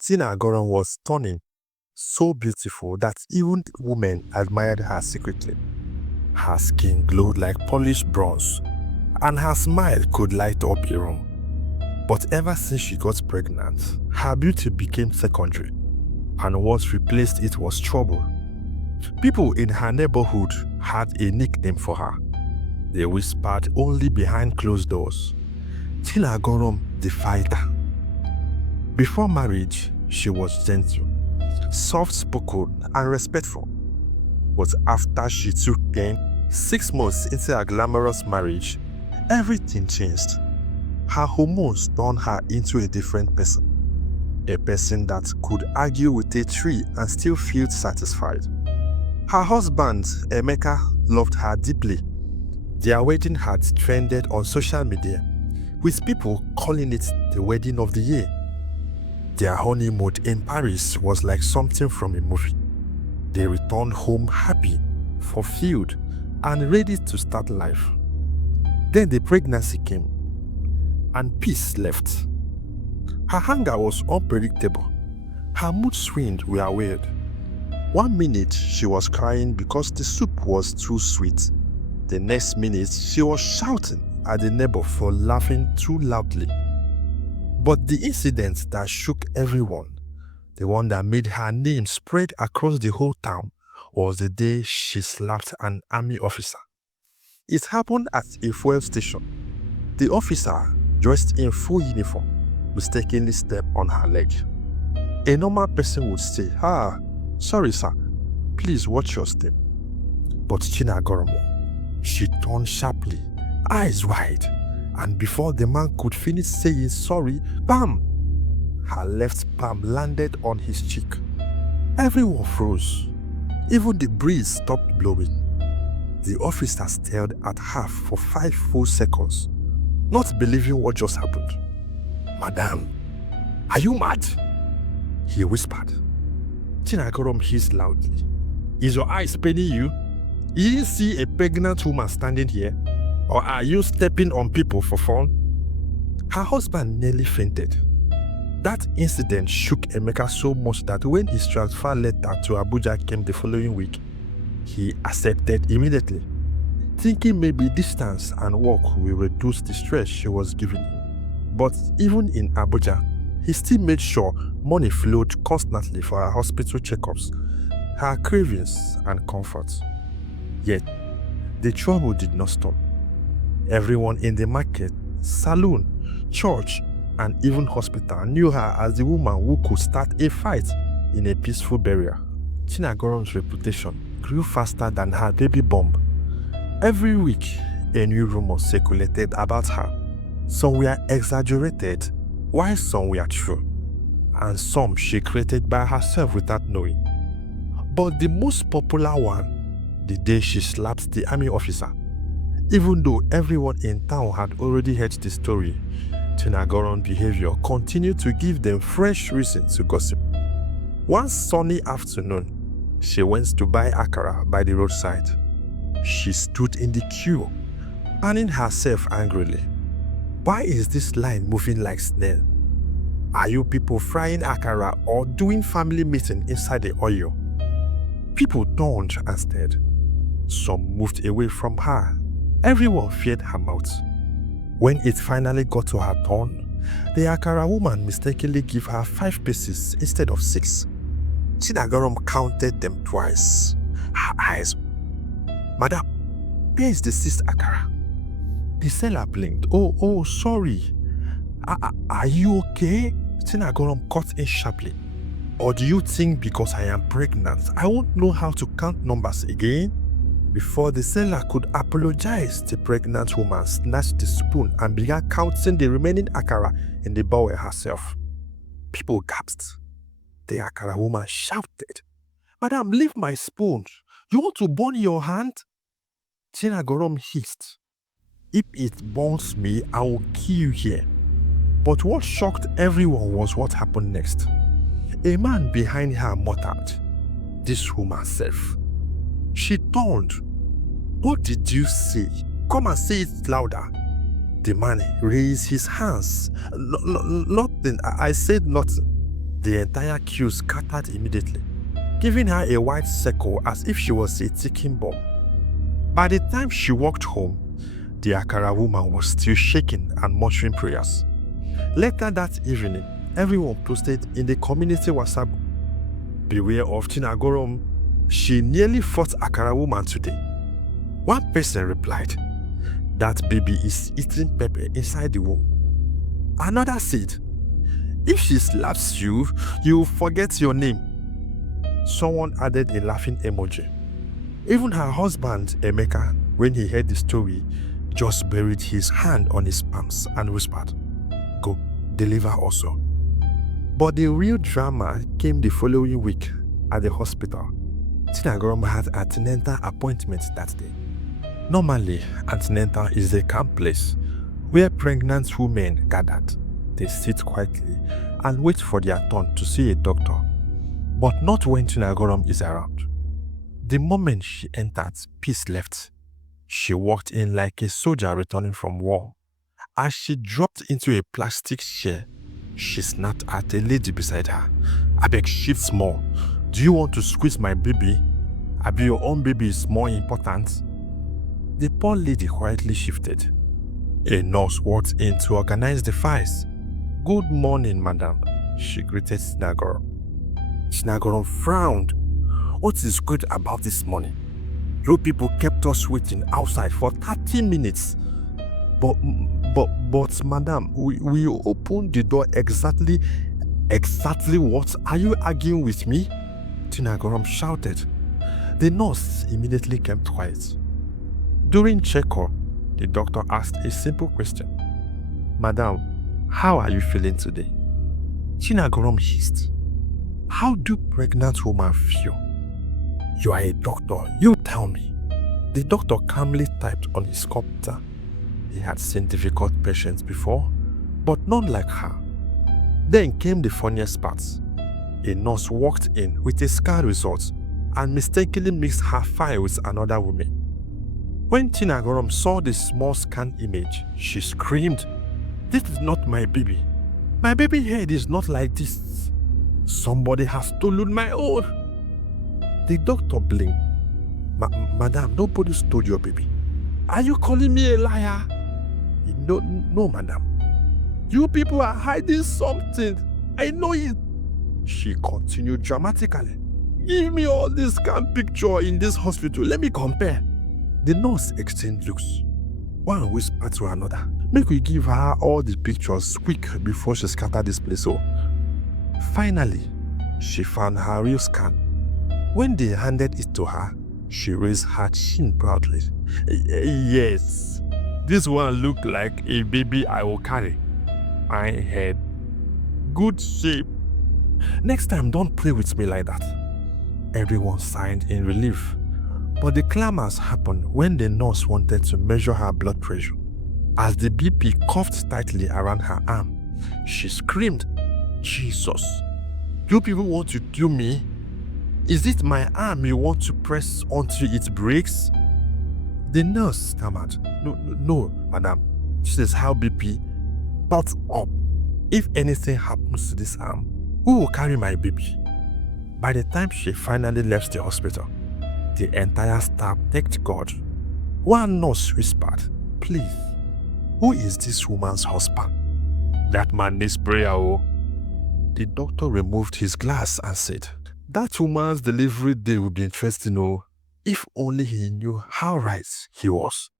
Chinagorom was stunning, so beautiful that even women admired her secretly. Her skin glowed like polished bronze, and her smile could light up a room. But ever since she got pregnant, her beauty became secondary, and what replaced it was trouble. People in her neighborhood had a nickname for her. They whispered only behind closed doors. Chinagorom the fighter. Before marriage, she was gentle, soft-spoken, and respectful. But after she took in 6 months into a glamorous marriage, everything changed. Her hormones turned her into a different person. A person that could argue with a tree and still feel satisfied. Her husband, Emeka, loved her deeply. Their wedding had trended on social media, with people calling it the wedding of the year. Their honeymoon in Paris was like something from a movie. They returned home happy, fulfilled, and ready to start life. Then the pregnancy came, and peace left. Her anger was unpredictable. Her mood swings were weird. One minute she was crying because the soup was too sweet. The next minute she was shouting at the neighbor for laughing too loudly. But the incident that shook everyone, the one that made her name spread across the whole town, was the day she slapped an army officer. It happened at a fuel station. The officer, dressed in full uniform, mistakenly stepped on her leg. A normal person would say, sorry sir, please watch your step. But Chinagorom, she turned sharply, eyes wide, and before the man could finish saying sorry, bam! Her left palm landed on his cheek. Everyone froze. Even the breeze stopped blowing. The officer stared at her for 5 full seconds, not believing what just happened. Madam, are you mad? He whispered. Chinagorom hissed loudly. Is your eyes paining you? You didn't see a pregnant woman standing here? Or are you stepping on people for fun? Her husband nearly fainted. That incident shook Emeka so much that when his transfer letter to Abuja came the following week, he accepted immediately, thinking maybe distance and work will reduce the stress she was giving him. But even in Abuja, he still made sure money flowed constantly for her hospital checkups, her cravings and comforts. Yet, the trouble did not stop. Everyone in the market, saloon, church, and even hospital knew her as the woman who could start a fight in a peaceful burial. Chinagorom's reputation grew faster than her baby bump. Every week, a new rumor circulated about her. Some were exaggerated, while some were true, and some she created by herself without knowing. But the most popular one, the day she slapped the army officer. Even though everyone in town had already heard the story, Chinagorom's behavior continued to give them fresh reason to gossip. One sunny afternoon, she went to buy akara by the roadside. She stood in the queue, panning herself angrily. Why is this line moving like snail? Are you people frying akara or doing family meeting inside the oil? People turned and stared. Some moved away from her. Everyone feared her mouth. When it finally got to her turn, the akara woman mistakenly gave her 5 pieces instead of 6. Chinagorom counted them twice. Her eyes. Madam, where is the 6th akara? The seller blinked. Oh, sorry. Are you okay? Chinagorom cut in sharply. Or do you think because I am pregnant, I won't know how to count numbers again? Before the seller could apologize, the pregnant woman snatched the spoon and began counting the remaining akara in the bowl herself. People gasped. The akara woman shouted, Madam, leave my spoon. You want to burn your hand? Chinagorom hissed. If it burns me, I will kill you here. But what shocked everyone was what happened next. A man behind her muttered, This woman self. She turned. What did you say? Come and say it louder. The man raised his hands. Nothing. I said nothing. The entire queue scattered immediately, giving her a white circle as if she was a ticking bomb. By the time she walked home, the Akara woman was still shaking and muttering prayers. Later that evening, everyone posted in the community WhatsApp, "Beware of Chinagorom. She nearly fought Akara woman today." One person replied, "That baby is eating pepper inside the womb." Another said, "If she slaps you, you will forget your name." Someone added a laughing emoji. Even her husband, Emeka, when he heard the story, just buried his hand on his palms and whispered, "Go, deliver also." But the real drama came the following week at the hospital. Chinagorom had an antenatal appointment that day. Normally, antenatal is a calm place where pregnant women gathered. They sit quietly and wait for their turn to see a doctor. But not when Chinagorom is around. The moment she entered, peace left. She walked in like a soldier returning from war. As she dropped into a plastic chair, she snapped at a lady beside her. "Abeg, shift small. Do you want to squeeze my baby? Abi, your own baby is more important?" The poor lady quietly shifted. A nurse walked in to organize the files. "Good morning, madam," she greeted Chinagorom. Chinagorom frowned. "What is good about this morning? You people kept us waiting outside for 30 minutes. But madam, we opened the door exactly what? Are you arguing with me?" Chinagorom shouted. The nurse immediately kept quiet. During checkup, the doctor asked a simple question. "Madam, how are you feeling today?" Chinagorom hissed. "How do pregnant women feel?" "You are a doctor, you tell me." The doctor calmly typed on his computer. He had seen difficult patients before, but none like her. Then came the funniest part. A nurse walked in with a scan result and mistakenly mixed her file with another woman. When Chinagorom saw the small scan image, she screamed, "This is not my baby. My baby head is not like this. Somebody has stolen my own." The doctor blinked. Madam, nobody stole your baby. Are you calling me a liar?" No, madam. You people are hiding something. I know it." She continued dramatically. "Give me all this scan picture in this hospital. Let me compare." The nurse exchanged looks. One whispered to another, "Make we give her all the pictures quick before she scatter this place." So, finally, she found her real scan. When they handed it to her, she raised her chin proudly. "Yes, this one looked like a baby I will carry. Fine head, good shape. Next time, don't play with me like that." Everyone sighed in relief. But the climax happened when the nurse wanted to measure her blood pressure. As the BP cuffed tightly around her arm, she screamed, "Jesus, you people want to kill me? Is it my arm you want to press until it breaks?" The nurse stammered, No, madam. This is how BP built up. If anything happens to this arm, who will carry my baby?" By the time she finally left the hospital, the entire staff thanked God. One nurse whispered, "Please, who is this woman's husband?" "That man needs prayer, oh." The doctor removed his glass and said, "That woman's delivery day will be interesting, oh. If only he knew how right he was."